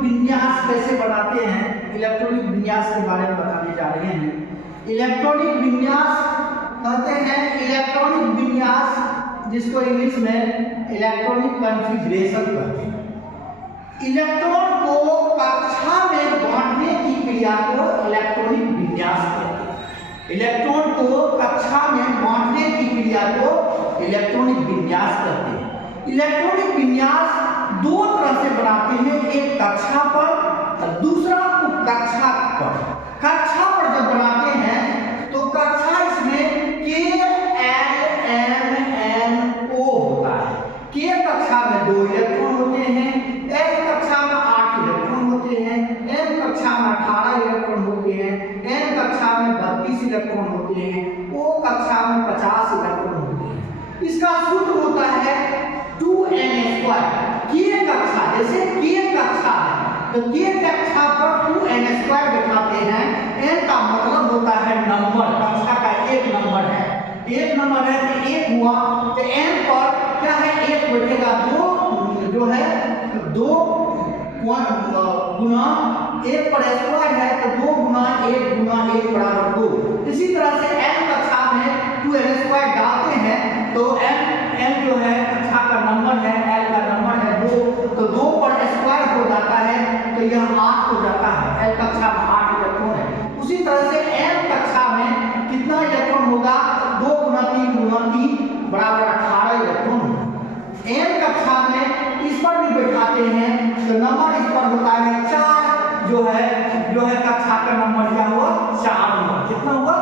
विन्यास कैसे बनाते हैं, इलेक्ट्रॉनिक विन्यास के बारे में बताने जा रहे हैं। इलेक्ट्रॉनिक विन्यास कहते हैं, इलेक्ट्रॉनिक विन्यास जिसको इंग्लिश में इलेक्ट्रॉनिक कॉन्फ़िगरेशन कहते हैं। इलेक्ट्रॉन को कक्षा में बांटने की क्रिया को इलेक्ट्रॉनिक विन्यास कहते हैं। इलेक्ट्रॉन को कक्षा में बांटने की क्रिया को इलेक्ट्रॉनिक विन्यास कहते हैं। इलेक्ट्रॉनिक विन्यास दो तरह से बनाते हैं, एक कक्षा पर और दूसरा उपकक्षा पर। कक्षा पर जब बनाते हैं तो कक्षा इसमें KLMNO होता है। K कक्षा में 2 इलेक्ट्रॉन होते हैं, L कक्षा में 8 इलेक्ट्रॉन होते हैं, M कक्षा में 18 इलेक्ट्रॉन होते हैं, N कक्षा में 32 इलेक्ट्रॉन होते हैं, O कक्षा में 50 इलेक्ट्रॉन होते हैं। इसका सूत्र होता है 2n²। K कक्षा, जैसे K कक्षा है तो K कक्षा पर 2n² बैठाते हैं। N का मतलब होता है नंबर, कक्षा का एक नंबर है, एक नंबर है तो एक हुआ, तो N पर क्या है, एक बैठेगा, दो जो है 2 गुना 1 पर स्क्वायर है तो 2 गुना 1 गुना 1 बराबर 2। इसी तरह से N कक्षा में 2n² डालते हैं तो N जो है कक्षा का नंबर है, L का नंबर है 2, तो 2 पर स्क्वायर हो जाता है तो यह 8 हो जाता है। L कक्षा में 8 इलेक्ट्रॉन है। उसी तरह से M कक्षा में कितना इलेक्ट्रॉन होगा, 2 गुना 3 गुना 3 बराबर 18 इलेक्ट्रॉन होगा। N कक्षा में इस पर भी बैठाते हैं तो नंबर इस पर होता है 4, जो है कक्षा का नंबर क्या हुआ, 4 हुआ। कितना हुआ,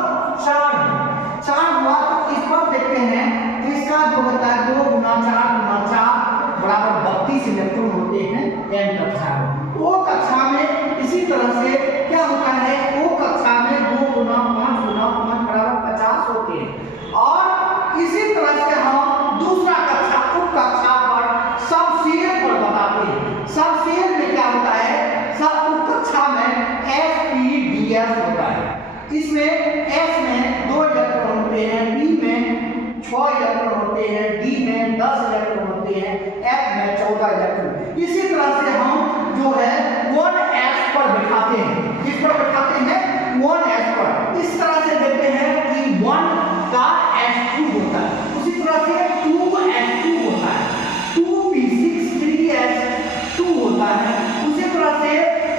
4 हुआ। तो इस पर देखते हैं तो इसका जो होता है 2 गुना 4 गुना 4 बराबर 32 इलेक्ट्रॉन होते हैं N कक्षा में। O कक्षा में इसी तरह से क्या होता है, O कक्षा में 2 गुना 5 गुना 5 बराबर 50 होते हैं। और इसी तरह से हम दूसरा कक्षा उप कक्षा पर सब शेयर पर बताते हैं। सब शेयर में क्या होता है, सब उप कक्षा में SPDF होता है। इसमें S में 2 इलेक्ट्रॉन होते हैं, B में 6 इलेक्ट्रॉन होते हैं, D में 10 इलेक्ट्रॉन होते हैं, F में 14 इलेक्ट्रॉन। इसी तरह से हम जो है 1s पर बैठाते हैं। किस पर बैठाते हैं, 1s पर। इस तरह से देखते हैं कि 1 का S2 होता है, उसी तरह से 2s2 होता है, 2p6 3s2 होता है, उसी तरह से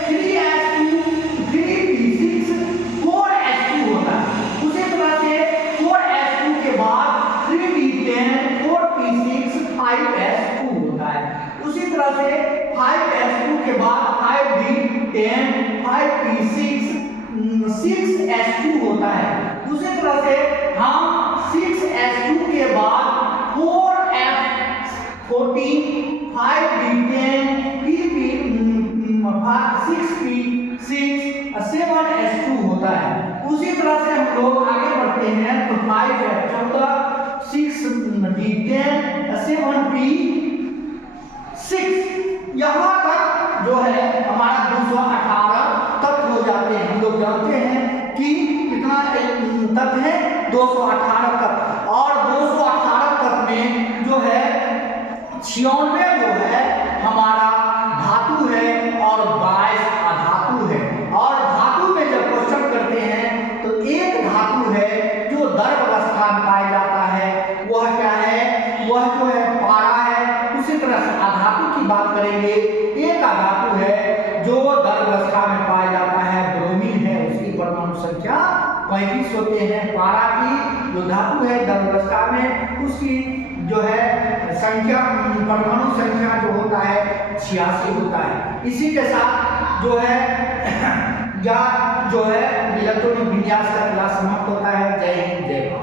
3s2 3p6 4s2 होता है, उसी तरह से 4s2 के बाद 3p10 4p6 5s2 होता है, उसी तरह से 5s2 के बाद 5d10 5p6 6s2 होता है, उसी तरह से हम 6s2 के बाद 4f14 5d10 6p6 7s2 होता है। उसी तरह से हम लोग आगे बढ़ते हैं तो 5f14 6d10 7p6 यहाँ तक जो है हमारा 218 तत्व हो जाते हैं। हम लोग जानते हैं कि कितना तत्व है, 218 तत्व। और 218 तत्व में जो है 96 जो है हमारा धातु है और 22 अधातु है। और धातु में जब क्वेश्चन करते हैं तो एक धातु है जो द्रव अवस्था में पाया जाता है, वह क्या है, वह जो है पारा है। उसी तरह से अधातु की बात करेंगे, एक अधातु है जो द्रव अवस्था में पाया जाता है, ब्रोमीन है, उसकी परमाणु संख्या 35 होते हैं। पारा की जो धातु है द्रव अवस्था में, उसकी जो है संख्या, परमाणु संख्या जो होता है 86 होता है। इसी के साथ जो है या जो है इलेक्ट्रॉनिक विन्यास का क्लास समाप्त होता है। जय हिंद, जय भारत।